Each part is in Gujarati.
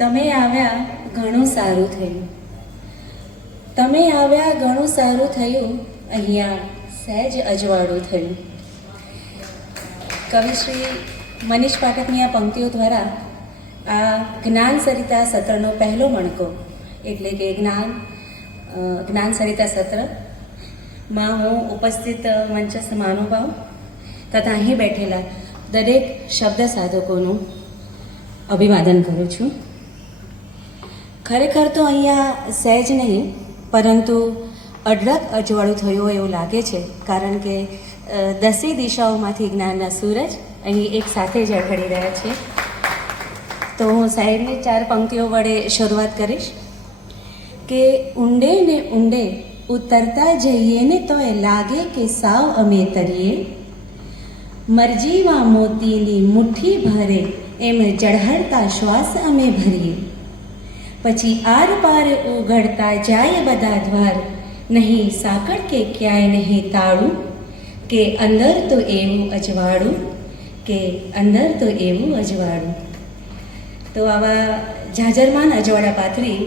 તમે આવ્યા ઘણું સારું થયું. તમે આવ્યા ઘણું સારું થયું, અહીંયા સહેજ અજવાળું થયું. કવિ શ્રી મનીષ પાઠકની આ પંક્તિઓ દ્વારા આ જ્ઞાન સરિતા સત્રનો પહેલો મણકો એટલે કે જ્ઞાન સરિતા સત્રમાં હું ઉપસ્થિત મંચસ્થ મહાનુભાવ તથા અહીં બેઠેલા દરેક શબ્દ સાધકોનું અભિવાદન કરું છું. ખરેખર તો અહીંયા સહેજ નહીં પરંતુ અઢળક અજવાળું થયું એવું લાગે છે, કારણ કે 10 દિશાઓમાંથી જ્ઞાનના સૂરજ અહીં એક સાથે જ અઢળી રહ્યા છે. તો હું સાહેબની 4 પંક્તિઓ વડે શરૂઆત કરીશ કે ઊંડે ને ઊંડે ઉતરતા જઈએ ને તો એ લાગે કે સાવ અમે તરીએ, મરજીમાં મોતીની મુઠ્ઠી ભરે એમ ઝળહળતા શ્વાસ અમે ભરીએ, પછી આર પાર ઉઘડતા જાય બધા દ્વાર, નહીં સાંકળ કે ક્યાંય નહીં તાળું, કે અંદર તો એવું અજવાળું, કે અંદર તો એવું અજવાળું. તો આવા જાજરમાન અજવાળા પાથરી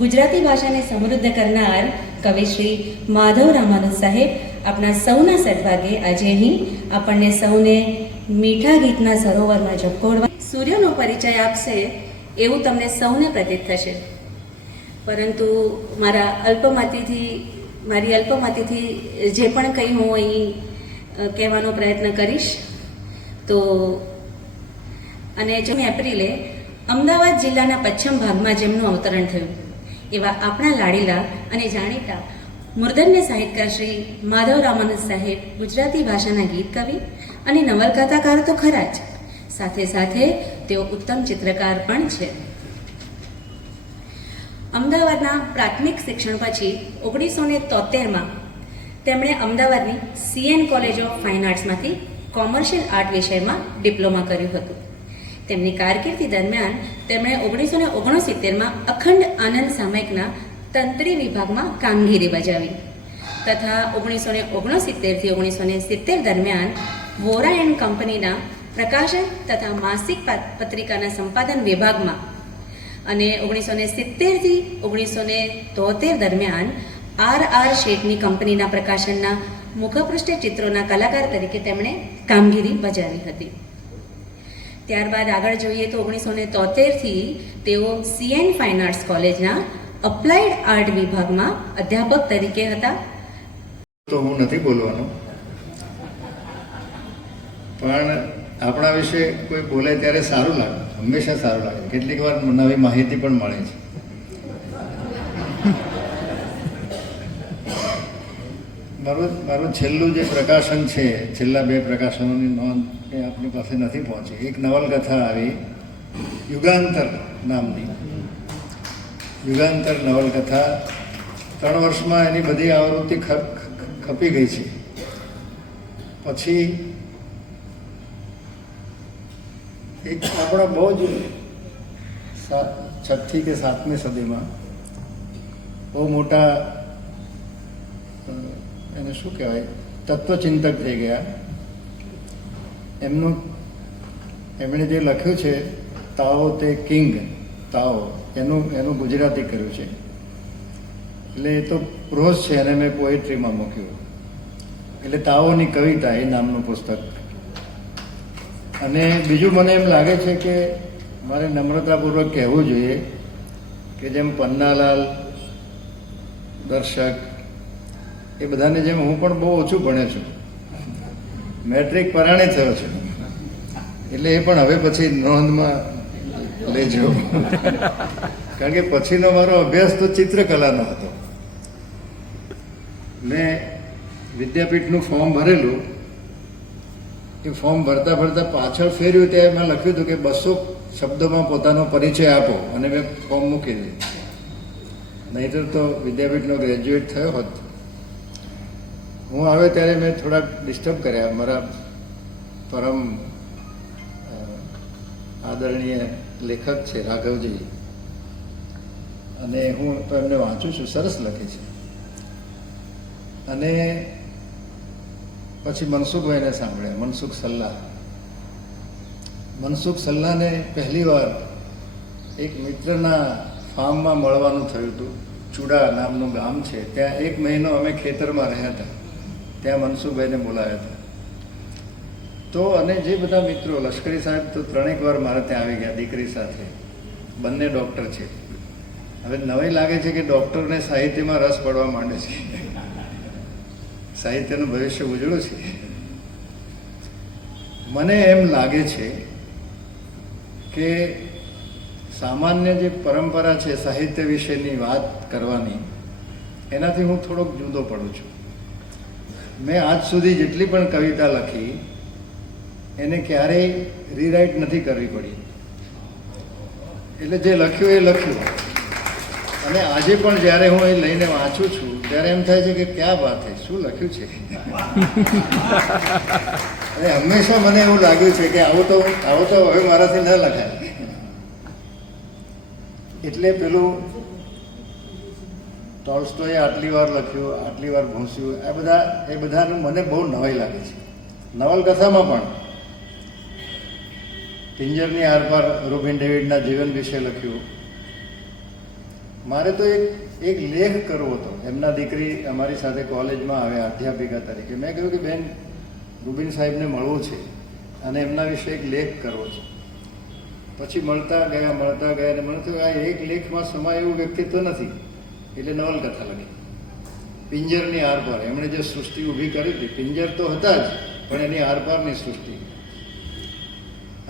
ગુજરાતી ભાષાને સમૃદ્ધ કરનાર કવિ શ્રી માધવ રામાનુજ સાહેબ આપણા સૌના સદભાગે આજે અહીં આપણને સૌને મીઠા ગીતના સરોવરમાં ઝબકોડવા સૂર્યનો પરિચય આપશે એવું તમને સૌને પ્રતીત થશે. પરંતુ મારી અલ્પમતીથી જે પણ કંઈ હું અહીં કહેવાનો પ્રયત્ન કરીશ તો અને 4 એપ્રિલે અમદાવાદ જિલ્લાના પશ્ચિમ ભાગમાં જેમનું અવતરણ થયું એવા આપણા લાડીલા અને જાણીતા મૂર્ધન્ય સાહિત્યકાર શ્રી માધવ રામાનુજ સાહેબ ગુજરાતી ભાષાના ગીત કવિ અને નવલકથાકાર તો ખરા જ, સાથે સાથે તેઓ ઉત્તમ ચિત્રકાર પણ છે. અમદાવાદના પ્રાથમિક શિક્ષણ પછી 1973માં તેમણે અમદાવાદની CN કોલેજ ઓફ ફાઇન આર્ટ્સમાંથી કોમર્શિયલ આર્ટ વિષયમાં ડિપ્લોમા કર્યું હતું. તેમની કારકિર્દી દરમિયાન તેમણે 1969માં અખંડ આનંદ સામયિકના તંત્રી વિભાગમાં કામગીરી બજાવી તથા 1969થી 1970 દરમિયાન વોરા એન્ડ કંપનીના પ્રકાશન તથા માસિક પત્રિકાના સંપાદન વિભાગમાં અને 1970થી 1973 દરમિયાન RR શેઠની કંપનીના પ્રકાશનના મુખપૃષ્ઠ ચિત્રોના કલાકાર તરીકે તેમણે કામગીરી બજાવી હતી. ત્યારબાદ આગળ જોઈએ તો 1973થી તેઓ CN ફાઇન આર્ટ્સ કોલેજના અપ્લાઇડ આર્ટ વિભાગમાં અધ્યાપક તરીકે હતા. તો હું નથી બોલવાનો, પણ આપણા વિશે કોઈ બોલે ત્યારે સારું લાગે, હંમેશા સારું લાગે. કેટલીક વાર નવી માહિતી પણ મળે છે. મારું છેલ્લું જે પ્રકાશન છે, છેલ્લા 2 પ્રકાશનોની નોંધ એ આપણી પાસે નથી પહોંચી. એક નવલકથા આવી યુગાંતર નામની. યુગાંતર નવલકથા 3 વર્ષમાં એની બધી આવૃત્તિ ખપી ગઈ છે. પછી એક આપણા બહુ જ 6મી કે 7મી સદીમાં બહુ મોટા એને શું કહેવાય તત્વચિંતક થઈ ગયા. એમણે જે લખ્યું છે તાઓ તે કિંગ તાઓ, એનું ગુજરાતી કર્યું છે. એટલે એ તો પ્રોઝ છે અને મેં પોએટ્રીમાં મૂક્યું. એટલે તાઓની કવિતા એ નામનું પુસ્તક. અને બીજું મને એમ લાગે છે કે મારે નમ્રતાપૂર્વક કહેવું જોઈએ કે જેમ પન્નાલાલ, દર્શક એ બધાને જેમ હું પણ બહુ ઓછું ભણ્યો છું, મેટ્રિક પરાણે થયો છું. એટલે એ પણ હવે પછી નોંધમાં લેજો, કારણ કે પછીનો મારો અભ્યાસ તો ચિત્રકલાનો હતો. મેં વિદ્યાપીઠનું ફોર્મ ભરેલું. એ ફોર્મ ભરતા પાછળ ફેર્યું ત્યાં મેં લખ્યું હતું કે 200 શબ્દોમાં પોતાનો પરિચય આપો, અને મેં ફોર્મ મૂકી દીધું. નહીંતર તો વિદ્યાપીઠનો ગ્રેજ્યુએટ થયો હોત. હું આવ્યો ત્યારે મેં થોડાક ડિસ્ટર્બ કર્યા. મારા પરમ આદરણીય લેખક છે રાઘવજી, અને હું તો એમને વાંચું છું, સરસ લખે છે. અને પછી મનસુખભાઈને સાંભળ્યા, મનસુખ સલ્લા. મનસુખ સલ્લાને પહેલી વાર એક મિત્રના ફાર્મમાં મળવાનું થયું હતું. ચુડા નામનું ગામ છે, ત્યાં 1 મહિનો અમે ખેતરમાં રહ્યા હતા. ત્યાં મનસુખભાઈને બોલાવ્યા હતા. તો અને જે બધા મિત્રો, લશ્કરી સાહેબ તો 3 વાર મારે ત્યાં આવી ગયા દીકરી સાથે. બંને ડૉક્ટર છે. હવે નવાઈ લાગે છે કે ડૉક્ટરને સાહિત્યમાં રસ પડવા માંડે છે. સાહિત્યનું ભવિષ્ય ઉજળું છે. મને એમ લાગે છે કે સામાન્ય જે પરંપરા છે સાહિત્ય વિશેની વાત કરવાની, એનાથી હું થોડોક જુદો પડું છું. મેં આજ સુધી જેટલી પણ કવિતા લખી એને ક્યારેય રીરાઇટ નથી કરવી પડી. એટલે જે લખ્યું એ લખ્યું. અને આજે પણ જ્યારે હું એ લઈને વાંચું છું ત્યારે એમ થાય છે કે ક્યાં વાત છે, શું લખ્યું છે. અને હંમેશા મને એવું લાગ્યું છે કે આવું તો હવે મારાથી ન લખાય. એટલે પેલું ટોલ્સ્ટોએ આટલી વાર લખ્યું, આટલી વાર ભૂંસ્યું, એ બધાનું મને બહુ નવાઈ લાગે છે. નવલકથામાં પણ પિંજરની આરપાર રૂબિન ડેવિડના જીવન વિશે લખ્યું. મારે તો એક લેખ કરવો હતો. એમના દીકરી અમારી સાથે કોલેજમાં આવ્યા અધ્યાપિકા તરીકે. મેં કહ્યું કે બેન, રૂબિન સાહેબને મળવું છે અને એમના વિશે એક લેખ કરવો છે. પછી મળતા ગયા અને મને થયું આ એક લેખમાં સમાય એવું વ્યક્તિત્વ નથી. એટલે નવલકથા લખી, પિંજરની આરપાર. એમણે જે સૃષ્ટિ ઊભી કરી હતી, પિંજર તો હતા જ, પણ એની આરપારની સૃષ્ટિ.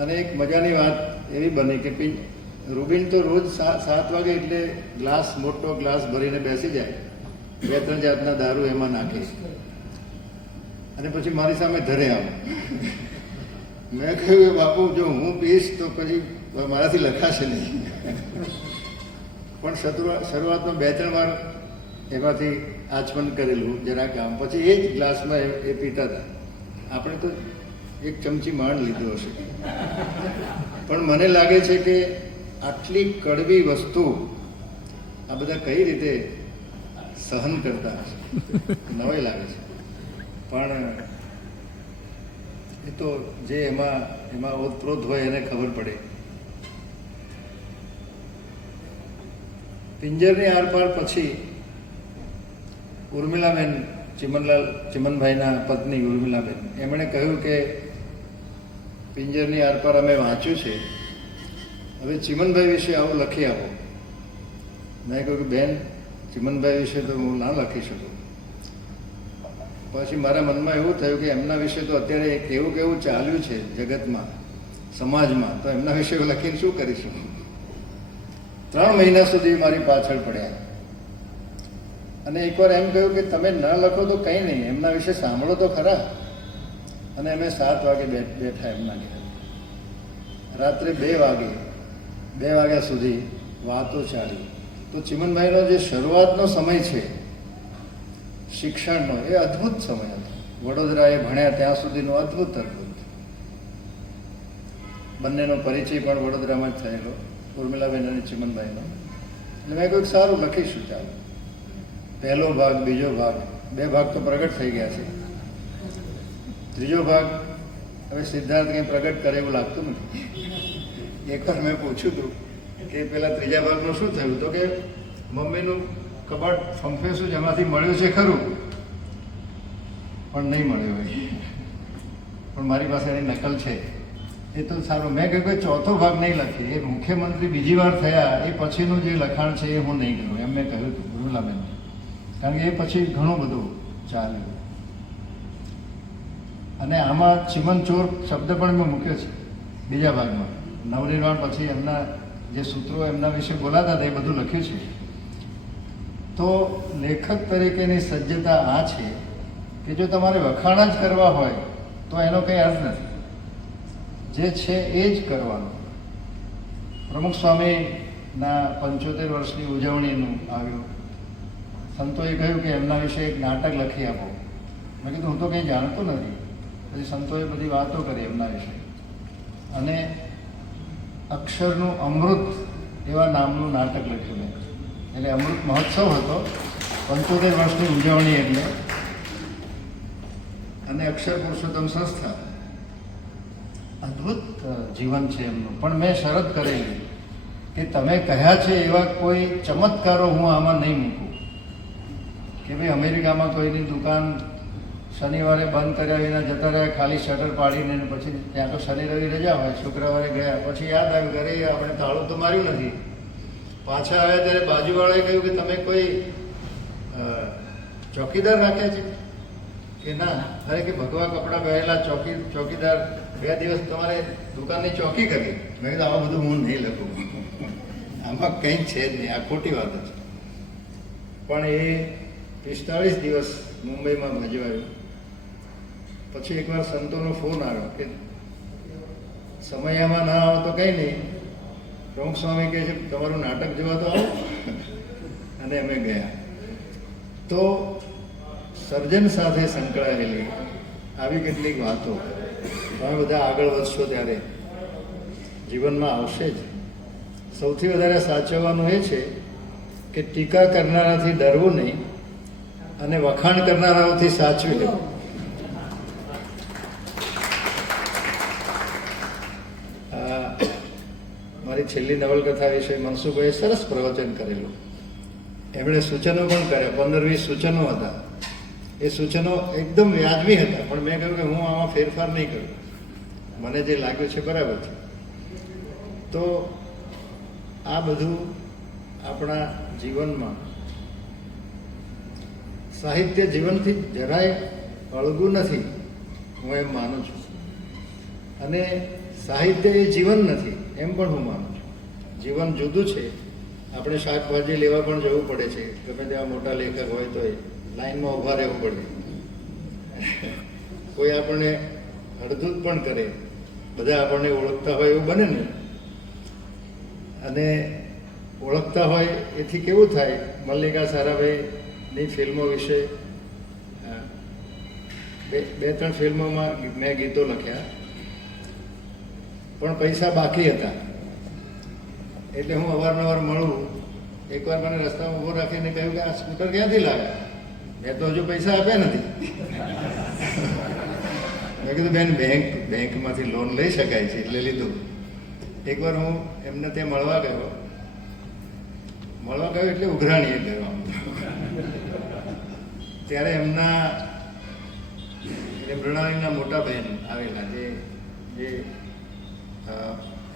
અને એક મજાની વાત એવી બની કે રૂબિન તો રોજ 7 વાગે એટલે મોટો ગ્લાસ ભરીને બેસી જાય, 2-3 જાતના દારૂ એમાં નાખે અને પછી મારી સામે ધરે આમ. મેં કહ્યું બાપુ, જો હું પીશ તો પછી મારાથી લખાશે નહીં. પણ શરૂઆતમાં 2-3 વાર એમાંથી આચમન કરેલું જરાક આમ. પછી એ જ ગ્લાસમાં એ પીતા હતા. આપણે તો 1 ચમચી માંડ લીધો હશે. પણ મને લાગે છે કે આટલી કડવી વસ્તુ આ બધા કઈ રીતે સહન કરતા હશે, નવાઈ લાગે છે. પણ એ તો જે એમાં ઓતપ્રોત હોય એને ખબર પડે. પિંજરની આરપાર પછી ઉર્મિલાબેન, ચિમનભાઈના પત્ની ઉર્મિલાબેન, એમણે કહ્યું કે પિંજરની આરપાર અમે વાંચ્યું છે, હવે ચિમનભાઈ વિશે આવું લખી આપો. મેં કહ્યું કે બેન, ચિમનભાઈ વિશે તો હું ના લખી શકું. પછી મારા મનમાં એવું થયું કે એમના વિશે તો અત્યારે કેવું ચાલ્યું છે જગતમાં, સમાજમાં, તો એમના વિશે લખીને શું કરીશું. 3 મહિના સુધી મારી પાછળ પડ્યા. અને એકવાર એમ કહ્યું કે તમે ન લખો તો કંઈ નહીં, એમના વિશે સાંભળો તો ખરા. અને અમે 7 વાગે બેઠા એમના ઘરે. રાત્રે 2 વાગ્યા સુધી વાતો ચાલી. તો ચિમનભાઈનો જે શરૂઆતનો સમય છે શિક્ષણનો, એ અદ્ભુત સમય હતો. વડોદરાએ ભણ્યા ત્યાં સુધીનો અદ્ભુત. બંનેનો પરિચય પણ વડોદરામાં જ થયેલો, ઉર્મિલાબેન અને ચિમનભાઈનો. એટલે મેં કહ્યું સારું, લખીશું, ચાલો. પહેલો ભાગ, બીજો ભાગ, 2 ભાગ તો પ્રગટ થઈ ગયા છે. ત્રીજો ભાગ હવે સિદ્ધાર્થ કંઈ પ્રગટ કરે એવું લાગતું નથી. એકવાર મેં પૂછ્યું હતું કે પેલા ત્રીજા ભાગનું શું થયું, તો કે મમ્મીનું કબાટ ફંફેસું જ એમાંથી મળ્યું છે ખરું, પણ નહીં મળ્યું હોય. પણ મારી પાસે એની નકલ છે. એ તો સારું. મેં કહ્યું કે 4થો ભાગ નહીં લખીએ, એ મુખ્યમંત્રી બીજી વાર થયા એ પછીનું જે લખાણ છે એ હું નહીં કરું, એમ મેં કહ્યું હતું ઉર્મિલાબેન. કારણ કે એ પછી ઘણું બધું ચાલ્યું. અને આમાં ચિમનચોર શબ્દ પણ મેં મૂક્યો છે બીજા ભાગમાં. નવનિર્માણ પછી એમના જે સૂત્રો એમના વિશે બોલાતા હતા એ બધું લખ્યું છે. તો લેખક તરીકેની સજ્જતા આ છે કે જો તમારે વખાણ જ કરવા હોય તો એનો કંઈ અર્થ નથી. જે છે એ જ કરવાનું. પ્રમુખ સ્વામીના 75 વર્ષની ઉજવણીનું આવ્યું. સંતોએ કહ્યું કે એમના વિશે એક નાટક લખી આપો. મેં કીધું હું તો કંઈ જાણતો નથી. પછી સંતોએ બધી વાતો કરી એમના વિશે. અને અક્ષરનું અમૃત એવા નામનું નાટક લખ્યું મેં. એટલે અમૃત મહોત્સવ હતો, 75 વર્ષની ઉજવણી એટલે. અને અક્ષર પુરુષોત્તમ સંસ્થા, અદ્ભુત જીવન છે એમનું. પણ મેં શરત કરેલી કે તમે કહ્યા છે એવા કોઈ ચમત્કારો હું આમાં નહીં મૂકું કે ભાઈ અમેરિકામાં કોઈની દુકાન શનિવારે બંધ કર્યા વિના જતા રહ્યા, ખાલી શટર પાડીને, ને પછી ત્યાં તો શનિ રવિ રજા હોય, શુક્રવારે ગયા, પછી યાદ આવ્યું ઘરે આપણે તાળું તો માર્યું નથી. પાછા આવ્યા ત્યારે બાજુવાળાએ કહ્યું કે તમે કોઈ ચોકીદાર રાખ્યા છે કે ના? અરે કે ભગવા કપડાં પહેરેલા ચોકીદાર 2 દિવસ તમારે દુકાનની ચોકી કરી. મેં કીધું આવા બધું હું નહીં લખું, આમાં કંઈ છે જ નહીં, આ ખોટી વાત છે. પણ એ 45 દિવસ મુંબઈમાં ભજવાયું. પછી એકવાર સંતોનો ફોન આવ્યો કે સમયમાં ના આવો તો કંઈ નહીં, પ્રમુખ સ્વામી કહે છે તમારું નાટક જોવા તો આવો. અને અમે ગયા. તો સર્જન સાથે સંકળાયેલી આવી કેટલીક વાતો તમે બધા આગળ વધશો ત્યારે જીવનમાં આવશે જ. સૌથી વધારે સાચવવાનું એ છે કે ટીકા કરનારાથી ડરવું નહીં અને વખાણ કરનારાઓથી સાચવી લેવું. મારી છેલ્લી નવલકથા વિશે મનસુખભાઈએ સરસ પ્રવચન કરેલું. એમણે સૂચનો પણ કર્યા, 15-20 સૂચનો હતા. એ સૂચનો એકદમ વ્યાજબી હતા, પણ મેં કહ્યું કે હું આમાં ફેરફાર નહીં કરું, મને જે લાગ્યું છે બરાબર છે. તો આ બધું આપણા જીવનમાં સાહિત્ય જીવનથી જરાય અળગું નથી, હું એમ માનું છું. અને સાહિત્ય એ જીવન નથી એમ પણ હું માનું છું. જીવન જુદું છે. આપણે શાકભાજી લેવા પણ જવું પડે છે, ગમે તેવા મોટા લેખક હોય તો લાઈનમાં ઊભા રહેવું પડે. કોઈ આપણને અડધૂત પણ કરે, બધા આપણને ઓળખતા હોય એવું બને ને. અને ઓળખતા હોય એથી કેવું થાય, મલ્લિકા સારાભાઈની ફિલ્મો વિશે 2-3 ફિલ્મોમાં મેં ગીતો લખ્યા, પણ પૈસા બાકી હતા. એટલે હું અવારનવાર મળું. એકવાર મને રસ્તામાં ઊભો રાખીને કહ્યું કે આ સ્કૂટર ક્યાંથી લાવ્યા? મેં તો હજુ પૈસા આપ્યા નથી. મેં કીધું બેન બેંકમાંથી લોન લઈ શકાય છે એટલે લીધું. એકવાર હું એમને ત્યાં મળવા ગયો એટલે ઉઘરાણીએ ગયો. ત્યારે એમના મૃણાલીના મોટા બહેન આવેલા, જે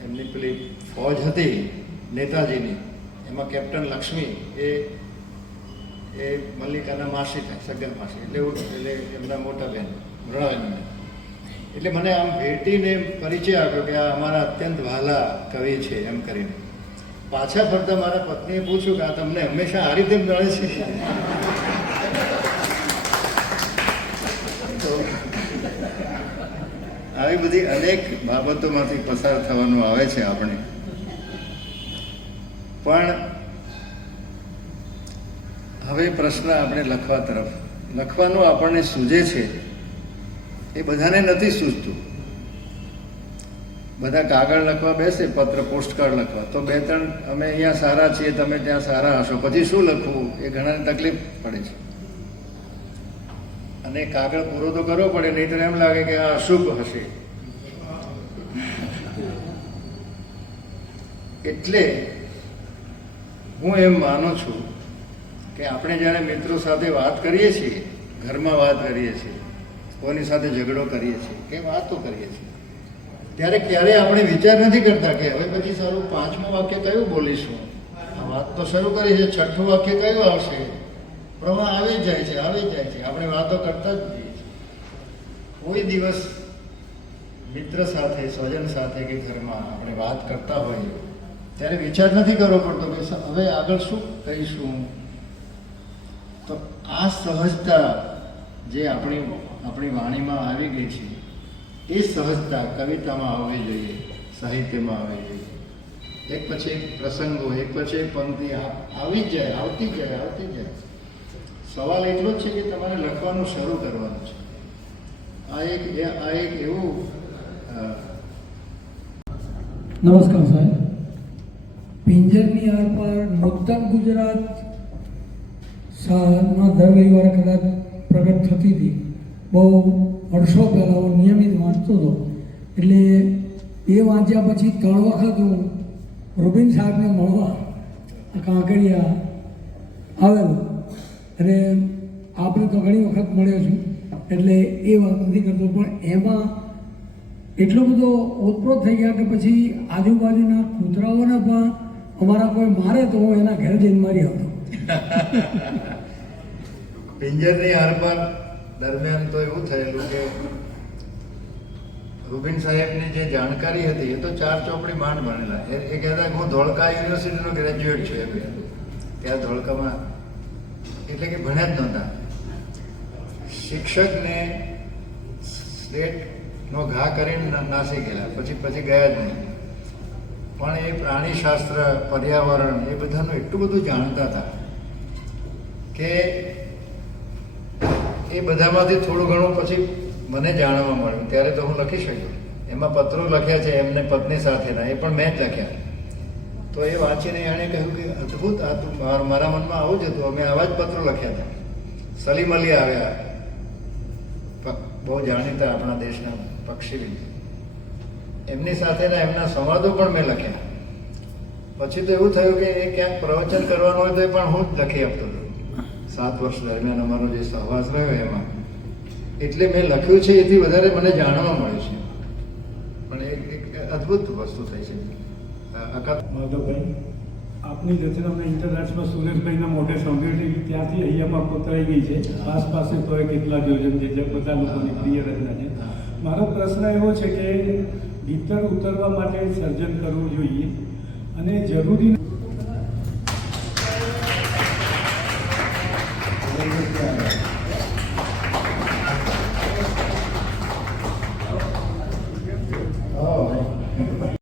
એમની પેલી ફોજ હતી નેતાજીની, એમાં કેપ્ટન લક્ષ્મી એ મલ્લિકાના માસી થાય, સગર માસી, એટલે એમના મોટા બહેન મૃણાલીના. એટલે મને આમ ભેટીને પરિચય આપ્યો કે આ અમારા અત્યંત વહાલા કવિ છે એમ કરીને. પાછા ફરતા મારા પત્નીએ પૂછ્યું કે આ તમને હંમેશા આ રીતે મળે છે? તો આવી બધી અનેક બાબતોમાંથી પસાર થવાનું આવે છે આપણે. પણ હવે પ્રશ્ન આપણે લખવા તરફ. લખવાનું આપણને સૂઝે છે એ બધાને નથી સૂઝતું. બધા કાગળ લખવા બેસે, પત્ર પોસ્ટકાર્ડ લખવા, તો 2-3 અમે અહીંયા સારા છીએ, તમે ત્યાં સારા હશો, પછી શું લખવું એ ઘણાને તકલીફ પડે છે. અને કાગળ પૂરો તો કરવો પડે, નહીં તો એમ લાગે કે આ અશુભ હશે. એટલે હું એમ માનું છું કે આપણે જ્યારે મિત્રો સાથે વાત કરીએ છીએ, ઘરમાં વાત કરીએ છીએ, કોની સાથે ઝઘડો કરીએ છીએ કે વાતો કરીએ છીએ, ત્યારે ક્યારે આપણે વિચાર નથી કરતા કે હવે પછી સારું 5મું વાક્ય કયું બોલીશું. આ વાત તો શરૂ કરી છે, 6થું વાક્ય કયું આવશે? પ્રવાહ આવી જ જાય છે. આપણે વાતો કરતા જ જઈએ છીએ. કોઈ દિવસ મિત્ર સાથે, સ્વજન સાથે કે ઘરમાં આપણે વાત કરતા હોઈએ ત્યારે વિચાર નથી કરવો પડતો કે હવે આગળ શું કહીશું. તો આ સહજતા જે આપણી વાણીમાં આવી ગઈ છે, એ સહજતા કવિતામાં આવવી જોઈએ, સાહિત્યમાં આવવી જોઈએ. એક પછી એક પ્રસંગો, એક પછી એક પંક્તિ આવી જ જાય, આવતી જાય. સવાલ એટલો જ છે કે તમારે લખવાનું શરૂ કરવાનું છે. આ એક એવું. નમસ્કાર સાહેબ. પિંજરની આરપાર નૂતન ગુજરાત માં દર રવિવારે કદાચ પ્રગટ થતી હતી. બહુ વર્ષો પહેલાં હું નિયમિત વાંચતો હતો. એટલે એ વાંચ્યા પછી 3 વખત હું રૂબિન સાહેબને મળવા આ કાંકરિયા આવેલો અને આપણે તો ઘણી વખત મળ્યો છું એટલે એ વાત નથી કરતો, પણ એમાં એટલો બધો ઓતપ્રોત થઈ ગયા કે પછી આજુબાજુના કૂતરાઓને પણ અમારા કોઈ મારે તો હું એના ઘરે જઈને મારી આવતો. પિંજરની આરપાર દરમિયાન તો એવું થયેલું કે રૂબિન સાહેબની જે જાણકારી હતી એ તો 4 ચોપડી માંડ ભણેલા. એ કહેતા કે હું ધોળકા યુનિવર્સિટીનો ગ્રેજ્યુએટ છું એમ. ત્યાં ધોળકામાં એટલે કે ભણ્યા જ નહોતા. શિક્ષકને સ્લેટનો ઘા કરીને નાસી ગયેલા, પછી ગયા જ નહીં. પણ એ પ્રાણીશાસ્ત્ર, પર્યાવરણ એ બધાનું એટલું બધું જાણતા હતા કે એ બધામાંથી થોડું ઘણું પછી મને જાણવા મળ્યું. ત્યારે તો હું લખી શક્યો. એમાં પત્રો લખ્યા છે એમને પત્ની સાથેના, એ પણ મેં જ લખ્યા. તો એ વાંચીને એણે કહ્યું કે અદ્ભુત, આ તું મારા મનમાં આવું જ હતું. અમે આવા જ પત્રો લખ્યા હતા. સલીમ અલી આવ્યા, બહુ જાણીતા આપણા દેશના પક્ષીવિદ, એમની સાથેના એમના સંવાદો પણ મેં લખ્યા. પછી તો એવું થયું કે એ ક્યાંક પ્રવચન કરવાનું હોય તો એ પણ હું જ લખી આપતો હતો. 7 વર્ષ દરમિયાન અમારો જે સહવાસ રહ્યો એમાં એટલે મેં લખ્યું છે એથી વધારે મને જાણવા મળ્યું છે. પણ એક અદ્ભુત વસ્તુ થઈ છે. માધવભાઈ, આપની રચના મેં ઇન્ટરનેટમાં સુરેશભાઈના મોઢે સાંભળ્યું છે, ત્યાંથી અહીંયામાં પતરાઈ ગઈ છે. આસપાસે તો કેટલા યોજન છે જે બધા લોકોની પ્રિય રચના છે. મારો પ્રશ્ન એવો છે કે ભીતર ઉતરવા માટે સર્જન કરવું જોઈએ અને જરૂરી